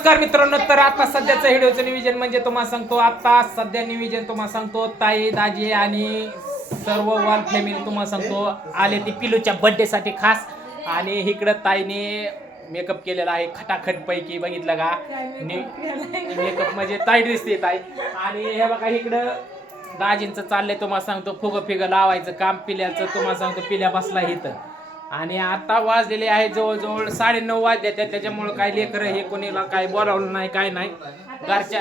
नमस्कार मित्रांनो तर आता सध्याचं व्हिडिओचं नियोजन म्हणजे तुम्हाला सांगतो आता सध्या नियोजन तुम्हाला सांगतो ताई दाजी आणि सर्व वाल फॅमिली तुम्हाला सांगतो आले ती पिलूच्या बर्थडे साठी खास. आणि इकडं ताईने मेकअप केलेला आहे खटाखट पैकी बघितलं का? मेकअप म्हणजे ताई दिसते ताई. आणि हे बघा इकडं दाजींचं चाललंय तुम्हाला सांगतो फुगं फिगं लावायचं काम पिल्याचं तुम्हाला सांगतो पिल्या बसला इथं. आणि आता वाजलेले आहे जवळजवळ साडे नऊ वाजले त्या त्याच्यामुळे काय लेकर हे कोणीला काय बोलावलं नाही काय नाही. घरच्या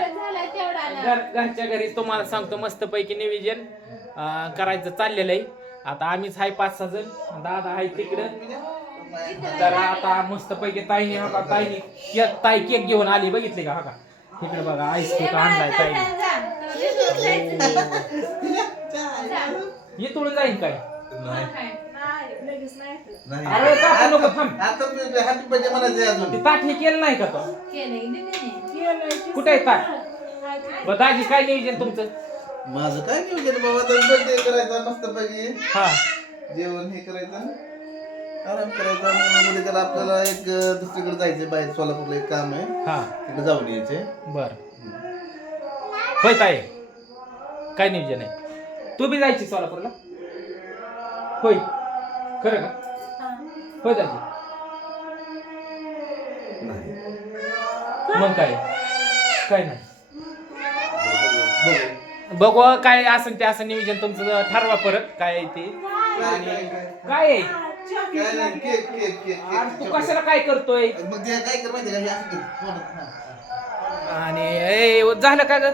घर घरच्या घरी तुम्हाला सांगतो मस्तपैकी नियोजन करायचं चाललेलं आहे. आता आम्हीच आहे पाच सहा जण. दादा आहे तिकडं. तर आता मस्तपैकी ताईने बघा ताईने केक ताई केक घेऊन आली. बघितली का? बघा इकडे बघा आईस केक आणलाय ताईने. हे तोडून जाईल काय? अरे कापू नको थांब. हॅपी बर्थडे म्हणायचं अजून. ते ताट केलं नाही का तो? कुठे आहे ताट बरं दाजी काय नियोजन तुमचं? माझं काय नियोजन बाबा? बर्थडे करायचा मस्त पैकी हा. जेवण हे करायचं. आराम करायचा. आणि उद्या त्याला आपल्याला एक अं, दुसरीकडे जायचं बाहेर. सोलापूरला एक काम आहे. हा. तिकडे जाऊन यायचे बर. होय ताई. काय नियोजन आहे? तू बी जायची सोलापूरला? होय. खरं का? होय दाजी मग काय? काय नाही. बघू. काय असं ते असं नियोजन तुमचं ठरवा परत काय आहे ते. काय आहे? काय नाही केक केक केक आणि तू कशाला काय करतोय? मग ते काय कर माहिती का? हे असं कर. फोनत, हा. आणि ए, झालं का ग?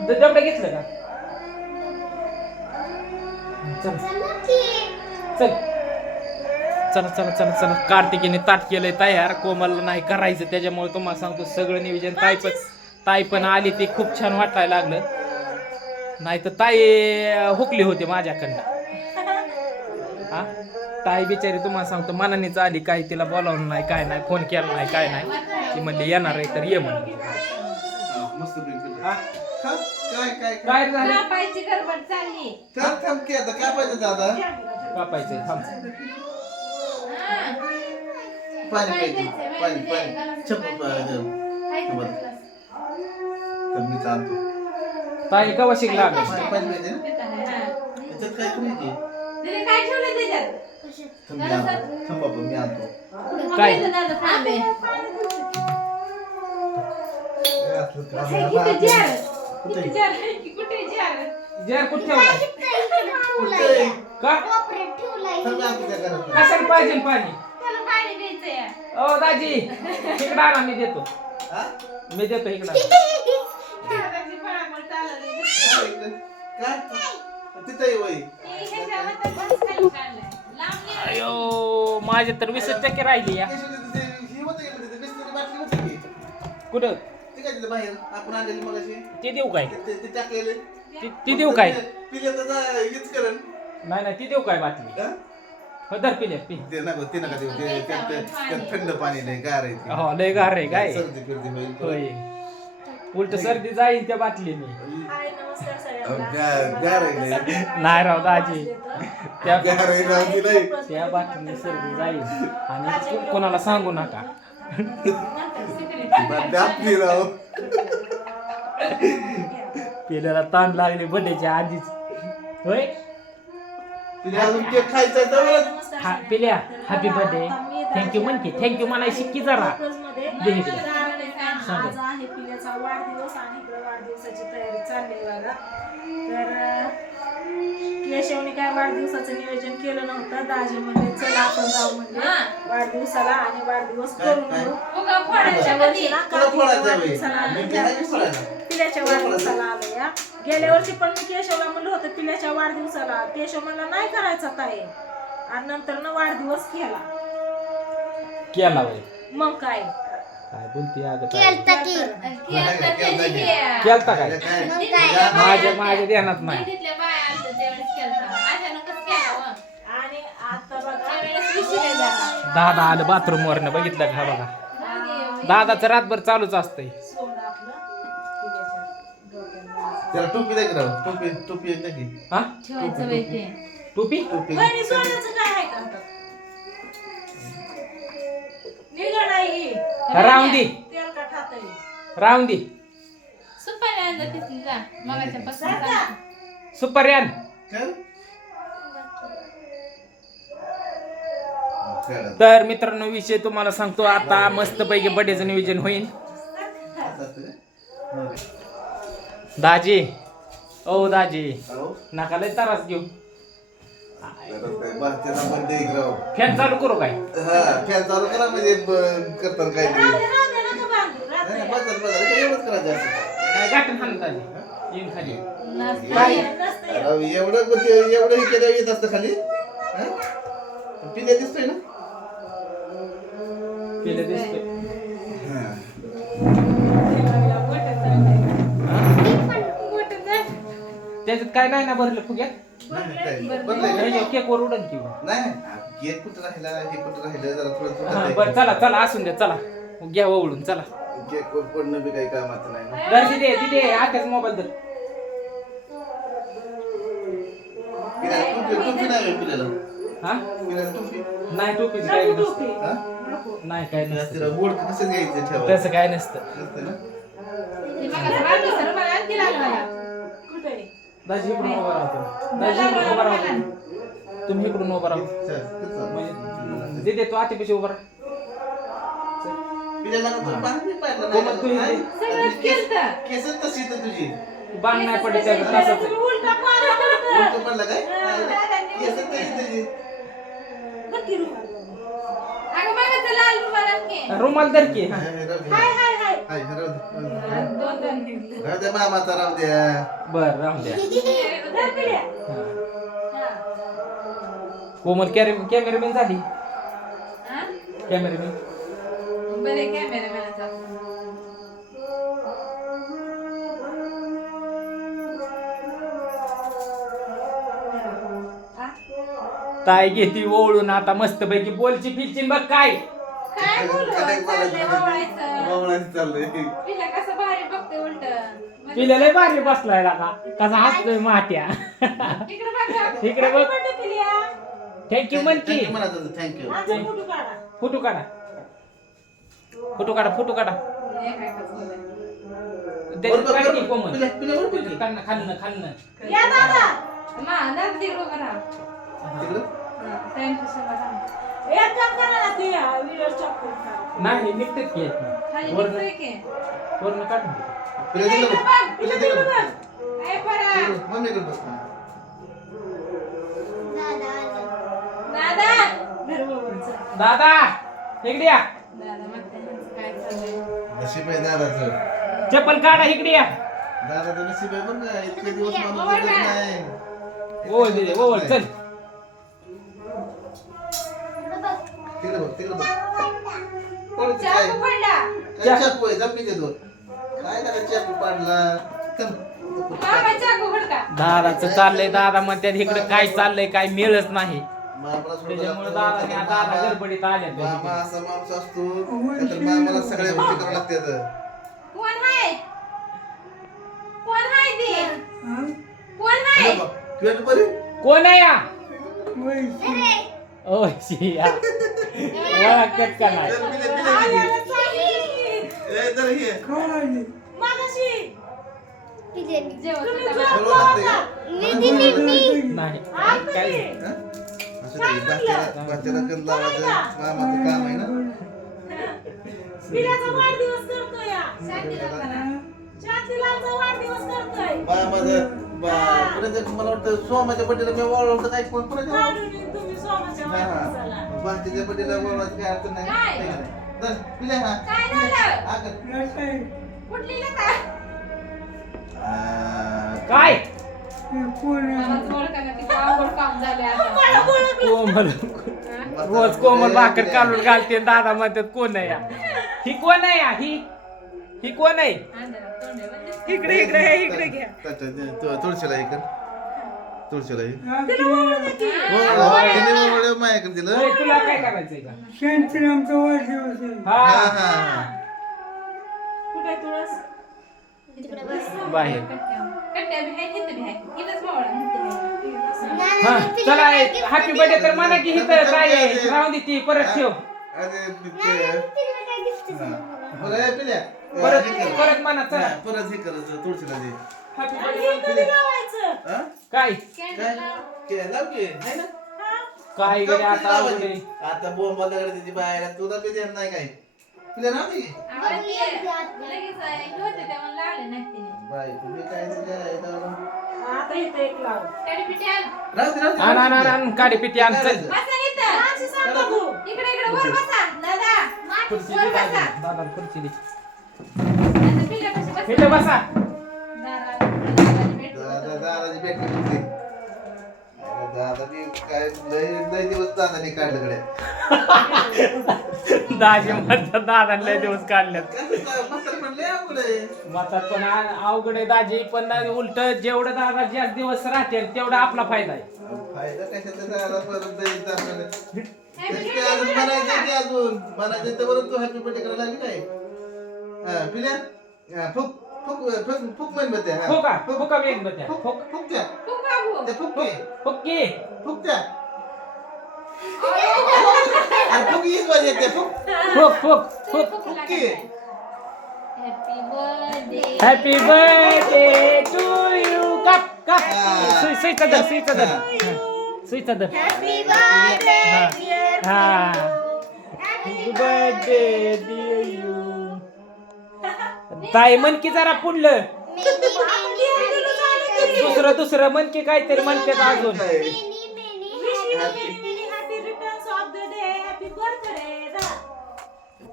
द- डबडं घेतलं का? चल. चल. चला चला चला चला. कार्तिकीने ताट केलंय तयार. कोमलला नाही करायचं त्याच्यामुळे तुम्हाला सांगतो सगळं नियोजन ताई पण ताई पण आली ते खूप छान वाटायला लागलं. नाही तर ताई हुकली होती माझ्याकडनं. हा? ताई बिचारी तुम्हाला सांगतो मनानेच आली काय तिला बोलावलं नाही काय नाही फोन केला नाही काय नाही. ती म्हणली येणार आहे तर ये म्हणली खा, काय काय काय? काय झालं कापायची गडबड चालली. थांब थांब की आता काय पाहिजे दादा. कापायचंय थांब. पाणी पाणी पाणी. मी चालतो. ताई पाणी पाणी पाहिजे ना? याच्यात काय करायची तिने काय ठेवलं त्याच्यात? थांब मी आणतो. थांब बाबा मी आणतो. काय? दादा थांबे. असलं किती. जार कुठे? जार कुठे? का. कशाला पाहिजे पाणी? ओ दाजी इकडं आणा मी देतो? मी देतो इकडं. अयो माझे तर वीस टक्के राहिली या? कुठं? ती काय तिथे बाहेर. आपण आणलेली मगाशी. ती देऊ काय? ते- ते- ते टाकलेले. ती ती देऊ काय? पिले तर जा- हेच करेन. नाही नाही ती देऊ काय बातमी हा? हो धर पिले पी. ते नका ते नका देऊ. ते त्यात त्यात थंड पाणी नाही गार आहे ते. हो लय गार रे काय? सर्दी फिरदी होईल होय. उलट सर्दी जाईल त्या बाटलीने. गार आहे लय. नाही राव दाजी. त्या गार आहे राव ती लय. त्या बाटलीने सर्दी जाईल. आणि को- कोणाला सांगू नका. आपली राव पिल्याला ताण लागले बड्डेच्या आधीच. होय? तिने अजून केक खायचा आहे जवळच. हा पिल्या. हॅपी बर्थडे थँक्यू म्हण की थँक्यू म्हणा शिक्की जरा. दे इकडे. सांग. आज आहे पिल्याचा वाढदिवस आणि इकडे वाढदिवसाची तयारी चालली आहे बघा. तर अं, केशवने काय वाढदिवसाचं नियोजन केलं नव्हतं. दाजी म्हणले चला आपण जाऊ म्हणले. हा. वाढदिवसाला आणि वाढदिवस करून? घेऊ. मागच्या कधी? वर्षी ना वाढदिवसाला. आलो. फोडायला. पिल्याच्या वाढदिवसाला आलो या गेल्या वर्षी पण मी केशवला म्हणलं होतं पिल्याच्या वाढदिवसाला. केशव म्हणला नाही करायचा ताई. आणि नंतर ना वाढदिवस केला. केला मग काय? काय बोलते अगं ताई? केलं? तर त्याची हे. केलता काय? काय? माझ्या माझ्या ध्यानात नाही. बाया त्यावेळेस दादा आलं बाथरूम वरनं बघितलं का? हा बघा. दादाचं रातभर चालूच असतंय. डोक्याला त्याला टोपी दे की राव टोपी टोपी एक दे की. हा? ठेवायचं बाई ते. टोपी? टोपी. वहिनी सोन्याचं काय आहे का? बिघड नाही. राहून दे. तेल का खातंय? राहून दे. सुपारी आणलं तिथली जा. मगाच्या पासून सुपर्यान तर मित्रांनो विषय तुम्हाला सांगतो. आता मस्तपैकी बर्थडेचं नियोजन होईल? हो. दाजी. ओ दाजी. नका लय त्रास घेऊ. फॅन चालू करू काय? हा, फॅन चालू करा म्हणजे बाजार काय गाठण हाणत दाजी. येईन खाली. एवढं एवढं केलं येत असतं खाली? हा? पिल्या दिसतोय ना? त्याच्यात काय नाही ना भरलं फुग्यात? केक वर उडन किंवा नाही कुठं राहिला हे कुठं राहिलं जरा थोडं हा, थोडं बरं चला चला असून द्या चला. घ्या ओळून चला. केक वर पडणं बी काही कामाचं नाही ना. दर तिथे तिथे आत्याच मोबाईल दर टोपी टोपी नाही हा? टोपी. नाही टोपीच काय नसतं. हा? नाही काय नसतं. तिला गोड कसं घ्यायचं ठेवा तसं काय नसतं. ती आहे, दाजी इकडून उभा राहतो दाजी इकडून उभा राहतो तुम्ही. इकडून उभा राहतो. म्हणजे दे दे तू आत्यापाशी उभा राहा? तू? दे. सगळंच केलतं. केसच तशी तर तुझी. बांग नाही पडत त्याचं तसंच. उलटं पडलं काय? केसच तशी तुझी. रुमाल. अगं लाल. रुमाल दर की हा. हाय, राहू दे. हाय हाय हाय हाय, राहू दे. दोन दोन घेतले. राहू दे मामाचा राहू द्या बर राहून द्या धर पिल्या. हा. कोमल कॅरे कॅमेरामॅन झाली हा? कॅमेरामॅन बरे कॅमेरामॅनचा. ताई घेती ओळून आता मस्तपैकी बोलची फिरची बघ काय. काय बोलू? चाललंय कसं भारी बघते उलट. पिल्याला भारी बसलाय का कसा हसतोय माट्या. इकडे बघा इकडे बघ. थँक्यू म्हण की. थँक्यू फोटो काढा. फोटो काढा. फोटो काढा फोटो काढा. हे काय कसं त्याच्यात काढ की कोमल. पिल्या पिल्या बरोबर की. खाल्लं खाल्लं खाल्लं या दादा. मा दादा तिकडे उभं राहा तिकडं त्यांच्यासोबत आण. एक काम करा ना ते व्हिडिओ स्टॉप करून काढा. नाही निघतेच की यातनं. खाली वरनं निघतोय की वरनं काढून दे. पिल्या तिकडं इकडे बघ. बघ, पिल्या इकडे तिकडं बघ. बघ. ए, परा. तिकडं, मम्मीकडे बस दादा चल. इकडे या दादा म्हणते ह्यांचं काय चाललंय नशीब आहे दादाचं चप्पल काढा इकडे या दादाचं नशीब आहे बरं का इतके दिवस माणूस जगत नाही ओळ चल तिकडे बघ तिकडे बघ. कोणाचं काय? चाकू पडला. काय चाकू आहे? जपली देतो काय त्याला चाकू पाडला? चल. मामा चाकू फडका दादाचं चाललंय दादा म्हणतात इकडे काय चाललंय काय मिळत नाही. मामाला त्याच्यामुळे जातो. दादा दादा मामा- गडबडीत आल्या मामा असा माणूस असतो. नाहीतर मामाला सगळ्या गोष्टी कराव्या लागतात. कोण हाय कोण हाय ती? कोण हाय किरण बरी कोण आहे या ओ शिया. ओळखत का नाही? नाही. आत काय काम आहे ना? मला वाटतं सोमाच्या बड्डेला मी ओळखलं काय कोण कुणाच्या ओळखायची काय अडचण नाही. काय? चल, पिले हा. काय झालं. कुठली लता. कोमल. रोज कोमल भाकर काढून घालते दादा म्हणतात कोण आहे या? ही कोण आहे या? ही? ही कोण आहे? इकडे इकडे हे इकडे घ्या. तुळशीला हे कर. तुळशीला हे तिला बोलू दे की. तिने माझ्याकडे दिलं तुला? काय करायचंय का? शांतीरामचा वाढदिवस आहे. हा. हा हा कुठे तुळस? बाहेर. कट्ट्या बी आहे, इथं बी आहे. इथंच मावळा, इथं बी आहे. हा चला हॅपी बर्थडे तर म्हणा की इथं काय आहे? राहून दे ती परत ठेव. अरे ते- हा. बरं, ए, पिल्या. परत हे. परत म्हणा चला. हा, परत हे करायचं तुळशीला दे. Happy birthday. हा? काय? काय? के लाव की? है ना? काय गडे आता किती लावायची? आता बोंब बंद त्याची बाहेर तुला बी देणार नाही काय तुला ते? लागले नाही तिने. बाई तुम्ही काय ते काय इथं- आता इथं एक लाव. कडे पिठी आण. राहू दे राहू दे, आण आण आण राहू आण. दे. काडी पिटी आण चल खुर्ची दे बसा. दादा दादा खुर्ची दे. इथं दादा काय लय लय दिवस दादाने काढलं कडे दाजी म्हणतात दादा लय दिवस काढल्यात म्हातार पण लय अवघड आहे. म्हणतात पण आ- अवघड आहे दाजी पण उलट जेवढं दादा जास्त दिवस राहते तेवढा आपला फायदा आहे. फायदा कशाचा दादा परत जाईल आपल्याला. तेच काय अजून म्हणायचं की अजून? म्हणायचं तर बरं तू हॅपी बर्थडे करायला लागली काय? हा, पिल्या? हा, फुक. फुक फुक फुक म्हण बघ त्या, हा. फुका फुका मेन बत्या फुक फुक. फुक त्या तू बाबू त्या फुक की फुकी फुक त्या अरे फुक हीच वाज येते फुक. फुक फुक फुक. फुक की happy birthday happy birthday to you cup cup हा. सुई सुईचा धर सुईचा धर हा. सुईचा धर हॅपी बर्थडे हा. डिअर हा हॅपी बर्थडे डिअर यू ताई मन की जरा पुढलं. दुसरं दुसरं मन की काहीतरी म्हणतात अजून. काय? Happy returns of the day happy birthday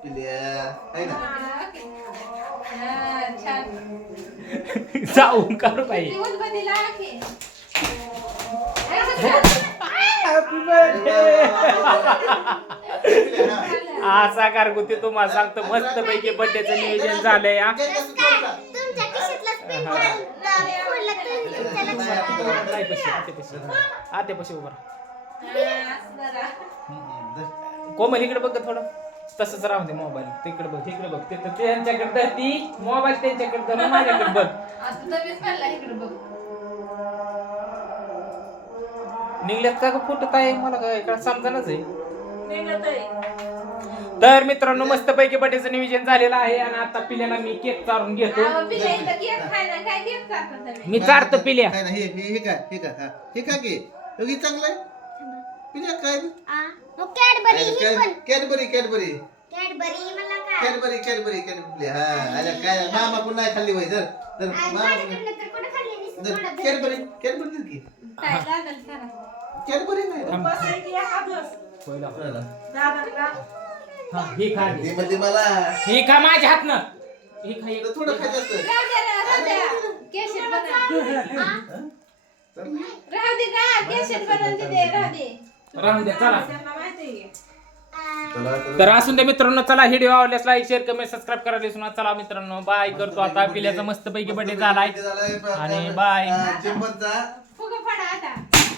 पिल्या आहे ना? छान जाऊन करू काही आखे. हॅपी बर्थडे हा. असा कारगुती तुम्हाला सांगतो मस्त पैकी बर्थडेचं नियोजन झालंय हा. आत्यापाशी आत्यापाशी उभा. कोमल इकडे बघ थोडं. तसंच राहू दे मोबाईल. तिकडे बघ इकडे बघ. तिथं त्यांच्याकडे ती मोबाईल त्यांच्याकडे धर माझ्याकडे बघ. निघल्यात का फुटत आहे मला काय काय समजानच आहे. तर मित्रांनो मस्त पैकी बर्थडेचं नियोजन झालेलं आहे आणि आता पिल्याला मी केक चारून घेतो. मी चारतो पिल्या. काय ना हे हे हे काय हे काय हा. हे काय की. योगी चांगलं आहे? पिल्या काय? कॅडबरी ही पण. Cadbury Cadbury. कॅडबरी मला काय? Cadbury Cadbury Cadbury. हा अरे काय? मामा पण नाही खाल्ली मामा माझ्याकडनं तर कॅडबरी कॅडबरी की. काय लागल करा. नाही हा पहिला. हा, ही खा ते म्हणजे मला ही खा माझ्या हातनं. ही खा एक. थोडं खायचं असतं. राहू द्या ना, राहू द्या. केशर बनव. चल. राहू दे का? केशर बनवून दे राहू दे. राहू द्या चला. त्यांना माहिती आहे. चला, चला. तर असून दे मित्रांनो चला व्हिडिओ आवडल्यास लाईक शेअर कमेंट सबस्क्राईब करायला विसरू नका. चला मित्रांनो बाय करतो. आता पिल्याचा मस्त पैकी बर्थडे झालाय. झालाय. आणि बाय. हा, plata.